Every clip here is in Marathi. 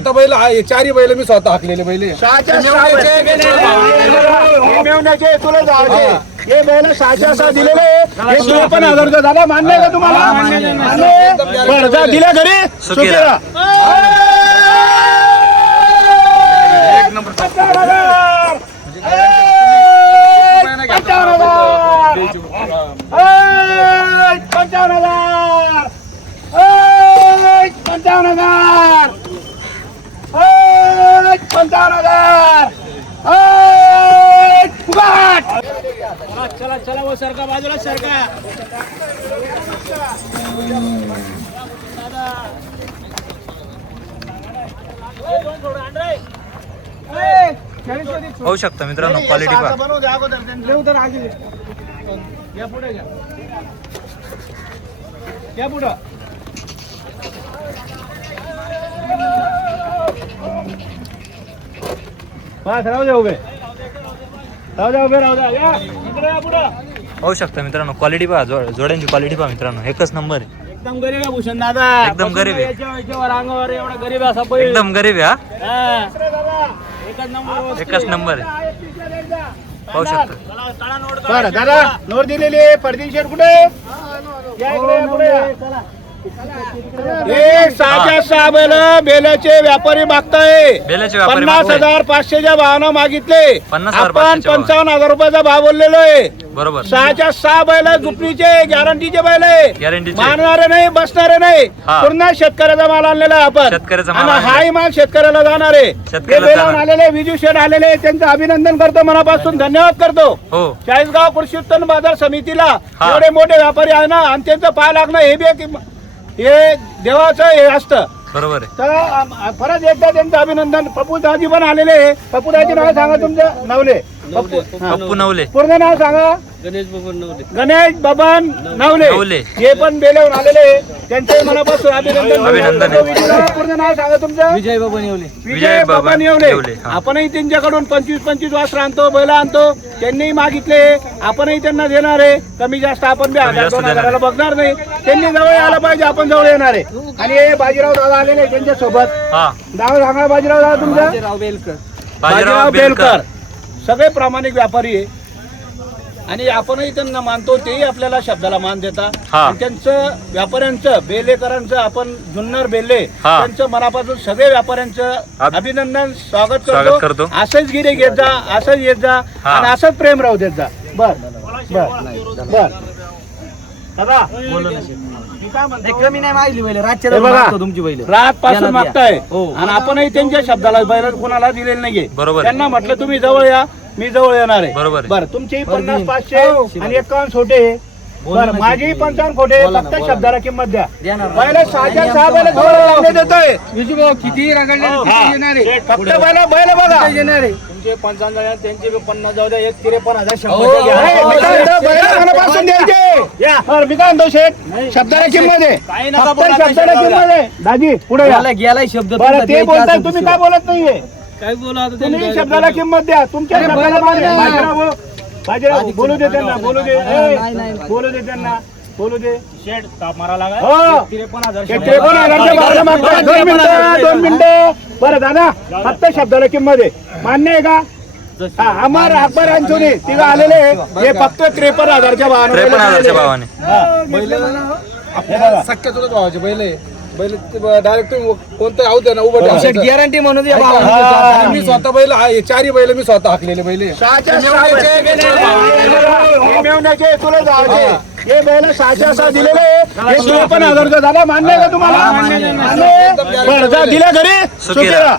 स्वतः बैल आहे, चारही बैल मी स्वतः हाकलेले बैल आहे. तुला जायचे हे बैल 6 दिलेले हे 53,000 दादा मान्य आहे का तुम्हाला? बरं दिल्या घरी सुखीरा. एक नंबर 55,000 चला चला वो सरका बाजूला सरका. होऊ शकतं मित्रांनो, क्वालिटी पहा. या पुढं बस राहू द्या उभे, राहू द्या उभे, राहू द्या. या इकडे या पुढं. होऊ शकतं मित्रांनो, क्वालिटी पहा. जोड्यांची क्वालिटी पहा मित्रांनो, एकच नंबर आहे. एकदम गरीब आहे भूषण दादा, एकदम गरीब आहे. याच्यावर अंगावर एवढा गरीब असा बैल. एकदम गरीब आहे. हा. एकच नंबर, एकच नंबर आहे. पाहू शकतो. बरं दादा नोट दिलेली आहे. परदीन शेठ कुठे? या इकडे, पुढे या. हे 6 बैल बेलाचे व्यापारी मागताय. बेलाचे व्यापारी 50,500च्या भावानं मागितले. 50,500 आपण 55,000 रुपयाचा भाव बोललेलो आहे. बरोबर. 6 बैल झुपणीचे गॅरंटीचे बैल आहे. गॅरंटीचे. मारणारे नाही, बसणारे नाही. हा. पूर्ण शेतकऱ्याचा माल आणलेला आहे आपण. शेतकऱ्याचा माल आणि आणलेला हाही माल शेतकऱ्याला जाणार आहे. शेतकऱ्याला हे बेलावून जाणार. आलेले विजू शेठ आलेले त्यांचं अभिनंदन करतो, मनापासून धन्यवाद करतो. हो. चाळीसगाव कृषी उत्पन्न बाजार समितीला हा. एवढे मोठे व्यापारी आहे ना, आणि त्यांचं पाय लागणं हे बी हे देवाचं हे असतं. बरोबर आहे. तर परत एकदा त्यांचं अभिनंदन. पप्पू दाजी पण आलेले आहे. पप्पू दाजी नाव सांगा तुमचं. नवले पप्पू नवले. पूर्ण नाव सांगा. गणेश बबन नवले. हे पण बेलावून आलेले आहे, त्यांचे मनापासून अभिनंदन. पूर्ण नाव सांगा तुमचं. विजय बबन येवले. आपणही त्यांच्याकडून 25 वासर आणतो, बैल आणतो. त्यांनीही मागितले, आपणही त्यांना देणार आहे. कमी जास्त आपण 1,000-2,000 बघणार नाही. त्यांनी जवळ आलं पाहिजे, आपण जवळ येणार आहे. आणि हे बाजीराव दादा आलेले त्यांच्या सोबत. नाव सांगा बाजीराव दादा तुमचं. बाजीराव बेलकर. सगळे प्रामाणिक व्यापारी आहे आणि आपणही त्यांना मानतो, तेही आपल्याला शब्दाला मान देतात. त्यांचं व्यापाऱ्यांचं बेलेकरांचं आपण जुन्नर बेले त्यांचं मनापासून सगळे व्यापाऱ्यांचं अभिनंदन स्वागत करतो. असंच गिरे घेत जा, असंच येत जा आणि असंच प्रेम राहू देत जा. बर बर बर दादा कमी नाही मागली बैल, तुमची बैल रात पासून मागताय आणि आपणही त्यांच्या शब्दाला बैल कोणाला दिलेलं नाहीये. बरोबर. त्यांना म्हटलं तुम्ही जवळ या, मी जवळ येणार आहे. बरोबर. बरं तुमचे 50-500 आणि 51 खोटे. बरं माझी 55 खोटे. फक्त शब्दाला किंमत द्या. पहिले 6 बैल जवळ देतोय. किती फक्त बैल बघा. तुमचे 55 त्यांचे 50 जाऊ द्या. 53,000 मनापासून द्यायचे. मी काय म्हणतो शेठ, शब्दाला किंमत आहे. शब्दाला किंमत आहे. दाजी पुढे गेलाय शब्द. बरं ते बोलताय, तुम्ही काय बोलत नाहीये. काय बोला तुम्ही शब्दाला किंमत द्या. तुमच्या शब्दाला बाजीराव बोलू दे त्यांना, बोलू दे. बोलू दे त्यांना, बोलू दे. शेठ ताप मारा लागा. 53,000 मागताय. 2 मिनिटं. बरं दादा फक्त शब्दाला किंमत आहे. मान्य आहे का? अमर अकबर अंचोनी तिघ आलेले. हे फक्त 53,000च्या भावाने. 53,000च्या भावाने. सख्या चुलत भावाचे बैल आहे. बैल डायरेक्ट कोणतं आहोत ना उभं गॅरंटी म्हणून मी स्वतः बैल आहे, चारही बैल मी स्वतः हाकलेले बैल आहे. 6 तुला जायचे हे बैल 6 दिलेले हे 53,000 दादा मान्य आहे का तुम्हाला? बरं दिल्या घरी सुखीरा.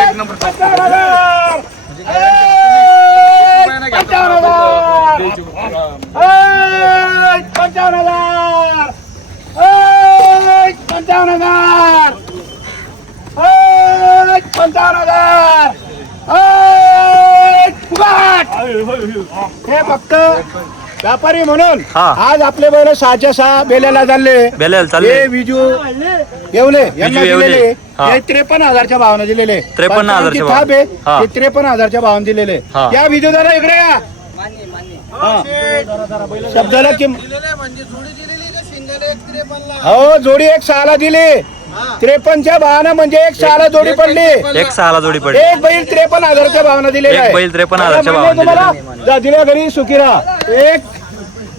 एक नंबर 55,000 हे फक्त व्यापारी म्हणून आज आपले बैल 6 बेल्याला चालले. हे विजू येवले यांना दिलेले. हे 53,000च्या भावाने दिलेले. 53,000च्या थाप आहे. 53,000च्या भावाने दिलेले. या विजू दादा इकडे या. शब्दाला किंमत हो जोडी एक 6ला दिली. 53च्या भावानं म्हणजे एक 6ला जोडी पडली. एक 6ला जोडी पडली. एक बैल 53,000च्या भावानं दिलेला आहे. एक बैल 53,000च्या भावानं तुम्हाला जा दिल्या घरी सुखीरा. 1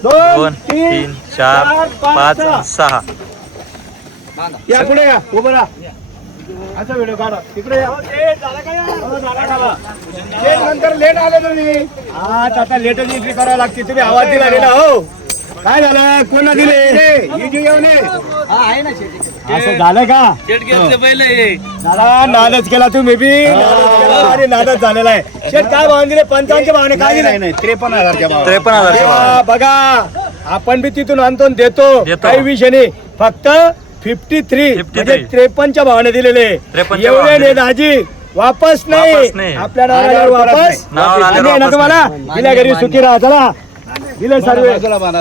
2 2 3 4 5 6. या पुढे या उभं राहा. असा व्हिडिओ काढा तिकडे या. नंतर लेट आले तुम्ही. आता लेट एंट्री करावं लागते. तुम्ही आवाज दिला गेला हो. काय झालं कोणा दिले असं झालं का? दादा नादच केला तुम्ही बी. अरे नादच झालेला आहे. शेट काय भाव दिले? 55च्या भावाने काय दिले? 53,000च्या भाव. 53,000 बघा आपण बी तिथून आणतो देतो. काही विषय नाही. फक्त 53 म्हणजे 53च्या भावाने दिलेले. 53च्या एवढे भावाने नाही दाजी वापस नाही. आपल्या नावावर वापस ना तुम्हाला दिल्या घरी सुखी राहा. चला दिले सर्व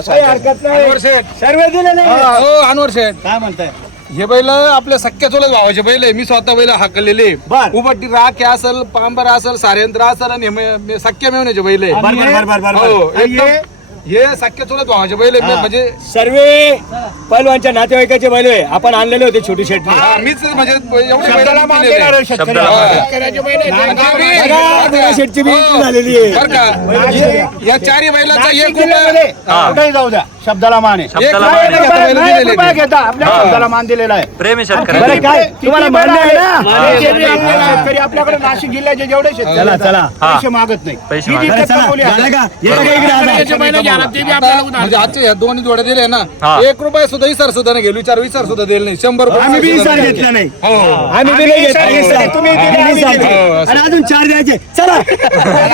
काही हरकत नाही. सर्व दिलेले. हो अनवर शेठ काय म्हणताय? हे बैल आपल्या सख्या चुलत भावाचे बैल आहे. मी स्वतः बैल हाकलेले. बर. उबट्टी राख असेल, पांबर असेल, सारेंद्र असेल आणि सख्या मेवण्याचे बैल आहे. बर. हो, एकदम हे सख्या चुलत भावाचे बैल आहे. म्हणजे सर्व पैलवानच्या नातेवाईकाचे बैल आहे. आपण आणलेले होते छोटी शेट. मीच म्हणजे एवढे शब्दाला मान बैल देणारे दिलेले. शेतकरी. शेतकऱ्याचे बैल आहेत. बघा, बघा, शेटची बी विक्री झालेली आहे. बरं का? या चारही बैलाचा नाशिक 1 जिल्ह्यामध्ये रुपया कुठेही जाऊ द्या शब्दाला मान आहे. शब्दाला एक मान आहे. रुपया दिलेले आहे. रुपया घेता आपल्या शब्दाला मान दिलेला आहे. प्रेम आहे बरं शेतकऱ्याचं. काय तुम्हाला मान्य आहे ना? हा. जे बी आपले शेतकरी आपल्याकडे नाशिक जिल्ह्याचे जेवढे शेतकरी चला चला पैसे मागत नाही. पैसे ही जी मागत इज्जत दाखवली आहे. म्हणजे आजचे ह्या दोन्ही जोड्या दिले ना हा. 1 रुपया सुद्धा विचार सुद्धा नाही गेलो. विचार सुद्धा दिले नाही. 100 आम्ही बी रुपये विचार घेतला नाही. हो. आम्ही बी नाही घेतला. तुम्ही दिले, आम्ही दिले. आणि अजून 4 द्यायचे. चला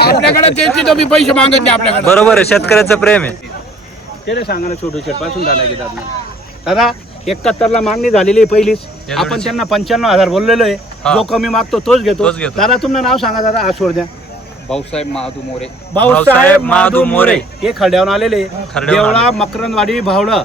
आपल्याकडे त्याची तुम्ही पैसे मागत नाही आपल्याकडे. बरोबर आहे शेतकऱ्याचं प्रेम आहे. ते सांगा ना छोटू शेट पासून झाला की दादा 71ला मागणी झालेली आहे पहिलीच. आपण त्यांना 95,000 बोललेलो आहे. जो कमी मागतो तोच घेतो. तोच घेतो. दादा तुमचं नाव सांगा दादा. आसवर द्या. भाऊसाहेब महादू मोरे. भाऊसाहेब माधू मोरे हे खरड्यावर आलेले. खरड्याहून देवळा, मकरंदवाडी, भावडं,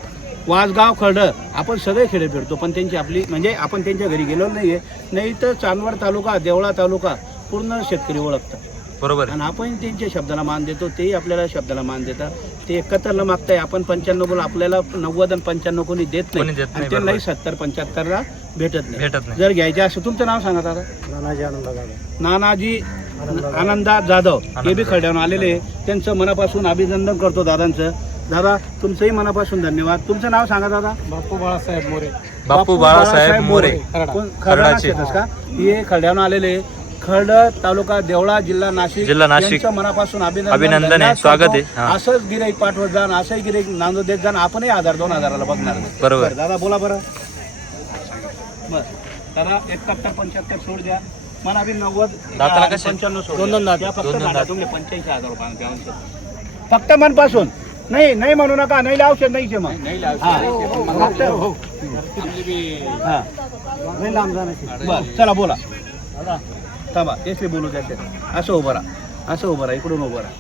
वासगाव, खरड आपण सगळे खेडे फिरतो. पण त्यांची आपली म्हणजे आपण त्यांच्या घरी गेलो नाहीये. नाही तर चांदवड तालुका, देवळा तालुका पूर्ण शेतकरी ओळखतात. बरोबर आहे. आणि आपण त्यांच्या शब्दाला मान देतो. तेही आपल्याला शब्दाला मान देतात. ते 71ला मागताय. आपण 95 बोल. आपल्याला 90 आणि 95 कोणी देत कोणी नाही. देत नाही, आणि त्यांनाही 70-75ला भेटत भेटत नाही. जर घ्यायचे असं तुमचं नाव सांगा दादा. नानाजी आनंदा जाधव हे बी खरड्यावर आलेले. त्यांचं मनापासून अभिनंदन करतो दादांचं. दादा तुमचंही मनापासून धन्यवाद. तुमचं नाव सांगा दादा. बापू बाळासाहेब मोरे. बापू बाळासाहेब मोरे. कोण? खरडाचे. खरडाचेच का? हे खरड्यावर आलेले. खरड तालुका, देवळा, जिल्हा नाशिक. यांचं मनापासून अभिनंदन आहे. स्वागत आहे. हा. असंच गिराईक पाठवत जाण. असंही गिराईक नांदू देत जाण. आपणही 1000-2000ला बघणार. बरोबर. दादा बोला बरं. बरं दादा 71-75 सोड द्या. मला बी 90 दाताला कसे? 95 सोड. दोन दात. द्या. फक्त दोन दादा दात. तुम्ही 85,000 रुपये फक्त मनपासून. नाही नाही म्हणू नका. नाही औषध नाहीचे मग. हा. फक्त हो. हा. बरं चला बोला. थांबा तेच बोलू त्याचे. असं उभं राहा. असं उभं राहा. इकडून उभं राहा.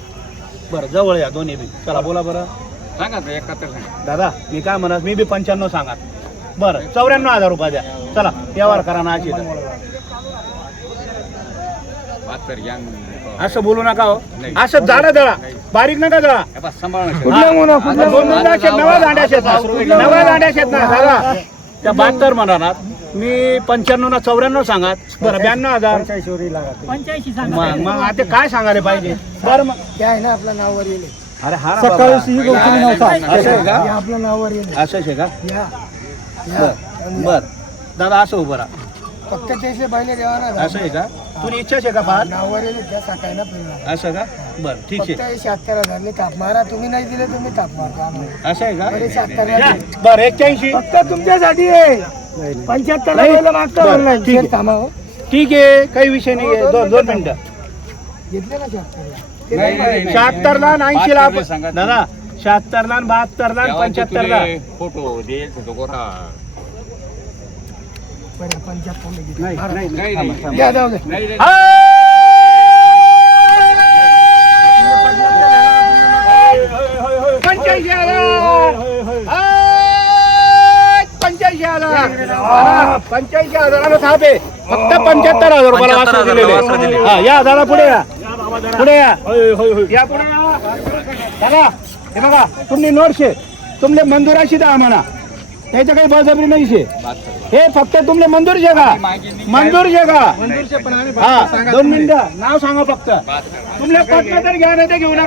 बरं जवळ या दोन्ही बी. चला बोला बरं. सांगा 71 सांगा. दादा मी काय म्हणत मी बी 95 सांगा. बरं 94,000 रुपये द्या. चला व्यवहार करा ना. असं बोलू नका हो. असं जाडा जळा. बारीक नका जळा. नवा दांड्या शेत ना दादा. त्या 72 म्हणा. मी 95 ना 94 सांगात. बरं 92,000. मग आता काय सांगायला पाहिजे. बरं मग काय आहे ना आपलं नावावर येईल. अरे हा सकाळी बाबा. असं आहे का? आपलं नावावर येईल. असंच आहे का? या बर दादा असं उभं राहा. फक्त त्याचे पहिले देवा ना असं आहे का? तुझी इच्छाच आहे का फार? नावावर येईल त्या सकाळी ना फिरणार. असं का? बरं ठीक फक्त आहे. 76,000 ताप मारा. तुम्ही नाही दिले तुम्ही ताप मारता. असं आहे का? 76,000 बरं 81. फक्त तुमच्यासाठी आहे. 75 मागतो बरं, ऑनलाईन. ठीक आहे. थांबा हो. ठीक आहे काही विषय नाही आहे. दोन मिनिटं. घेतले ना 76ला. ते नाही, नाही नाही. 76ला आणि 80ला बातमीला सांगा. दादा 76ला आणि 72ला आणि 75ला. फोटो दे. फोटो कोरा. बरं, 75 घेतले. नाही मारा. नाही नाही, थांबा, नाही. थांबा. द्या, जाऊ दे. नाही नाही. 85,000 थाप आहे. फक्त 75,000 रुपयाला वासर 75,000 दिलेले. वासर दिले. हा, या दादा पुढे या. पुढे या. या पुढे या. दादा हे बघा तुम्ही नोटशे तुमले मंजुराशी द्या आम्हाला. त्याचं काही बळजबरी नाही शे हे फक्त तुमले मंजूर शे का मंजूर शे का मंजूरचे पण आम्ही हा सांगा 2 मिनिटं नाव सांगा फक्त तुमले पटलं तर घ्या नाही तर घेऊ नका